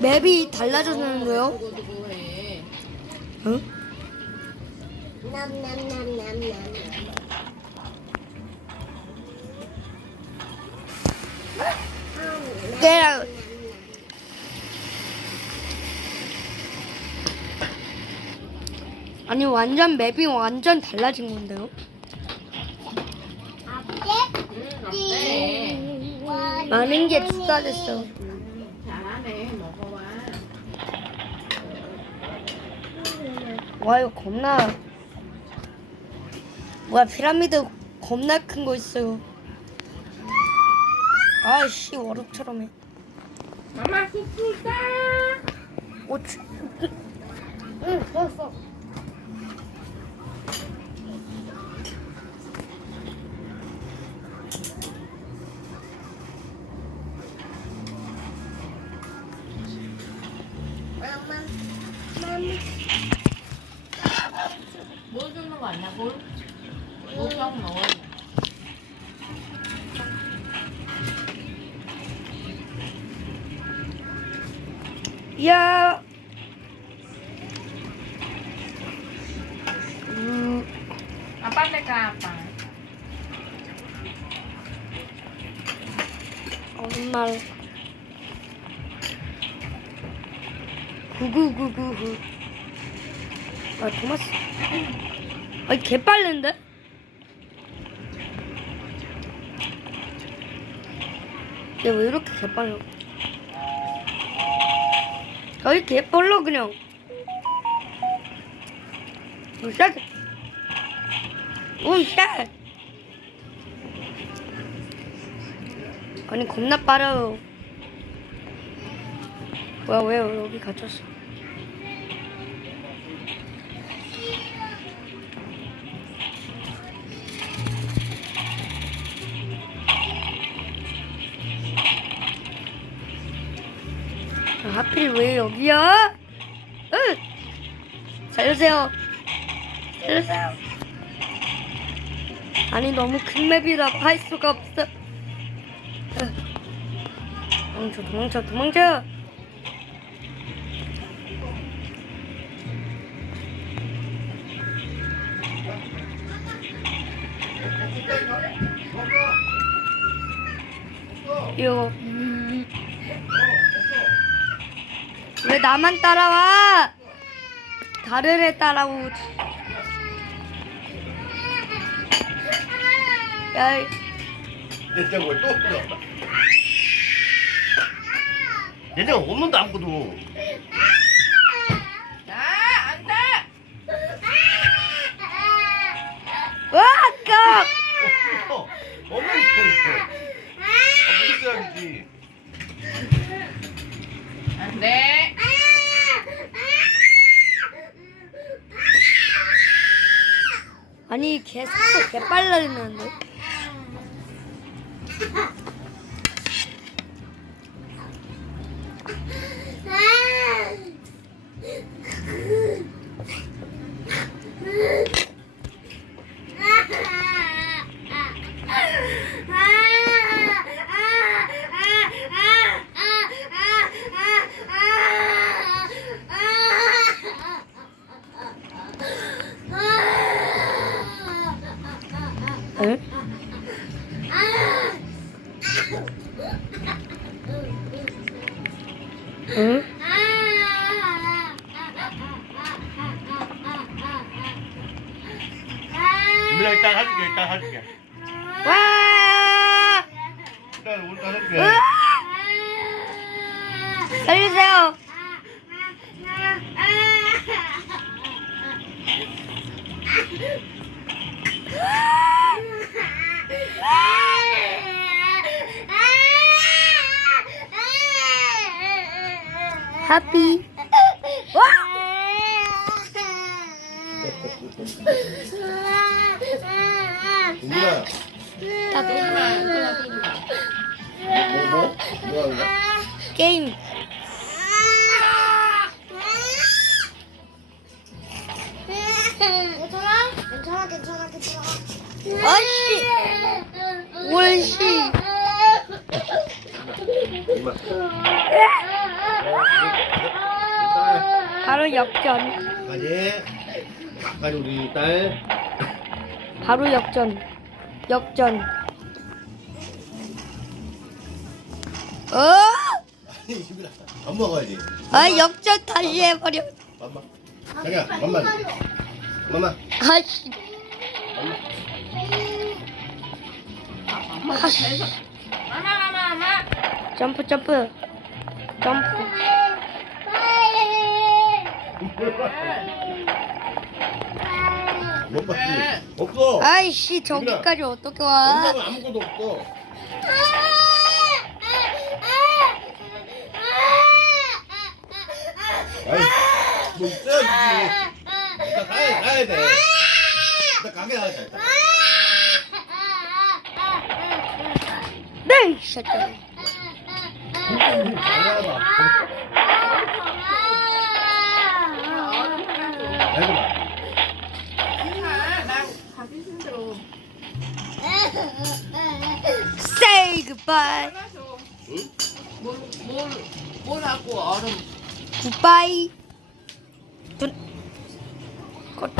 맵이 달라졌는데요? 응? 남남남남남. 깨라. 아니 완전 맵이 완전 달라진 건데요? 많은 게 추가됐어. 잘하네. 먹어봐. 와 이거 겁나 뭐야 피라미드 겁나 큰 거 있어요. 아씨 워럭처럼 해. 엄마 쑥쑥다. 오, 치- 응, 됐어. 맘마, 맘마. 뭘 주는 거 아니야? 뭘? 물병 넣어. 야. 음, 아빠 내가 아빠. 정말 구구구구구. 아 토마스. 아니 개 빠른데? 얘왜 이렇게 개 빨라? 거의 개 빨라 그냥. 오샷. 오샷. 아니 겁나 빠르요. 뭐야 왜 여기 갇혔어? 아, 하필 왜 여기야? 으! 살려주세요. 살려주세요. 아니 너무 큰 맵이라 할 수가 없어. 으. 도망쳐 도망쳐 도망쳐. 이거 왜 나만 따라와? 다른 애 따라오지. 야, 이- 냉장고에 또. 냉장고 없는데 아무것도. 야, 안 돼. 와, 아까 없어. 없는 거 있어. 아, 있어야지. 안 돼. 아니 계속 개빨라지는데. 응? 응? 우리 냥 뛰지 마. 뭐 뭐? 뭐 하는 거야? 게임. 괜찮아? 괜찮아, 괜찮아, 괜찮아. 아씨. 원씨. 이마. 바로 역전. 가지. 가지 우리 딸. 바로 역전. 역전. 어? 아니 밥 먹어야지. 아 역전 다시 해버려. 맘마. 자기야 맘마. 맘마. 아씨. 마마 마마 마마. 점프 점프. 점프. 못 봤지. 없어. 아이씨 저기까지 어떻게 와? 엄마가 아무것도 없어. 아이 뭐 있어야지. 일단 가야 가야 돼. 일단 가게 하자. 일단. 네, 샷전. 장난하다. 아이고 봐. 아, 나 가기 힘들어. Say goodbye. 떠나서 응? 뭘 뭘 뭘 하고 얼음 Goodbye. 눈. 컷.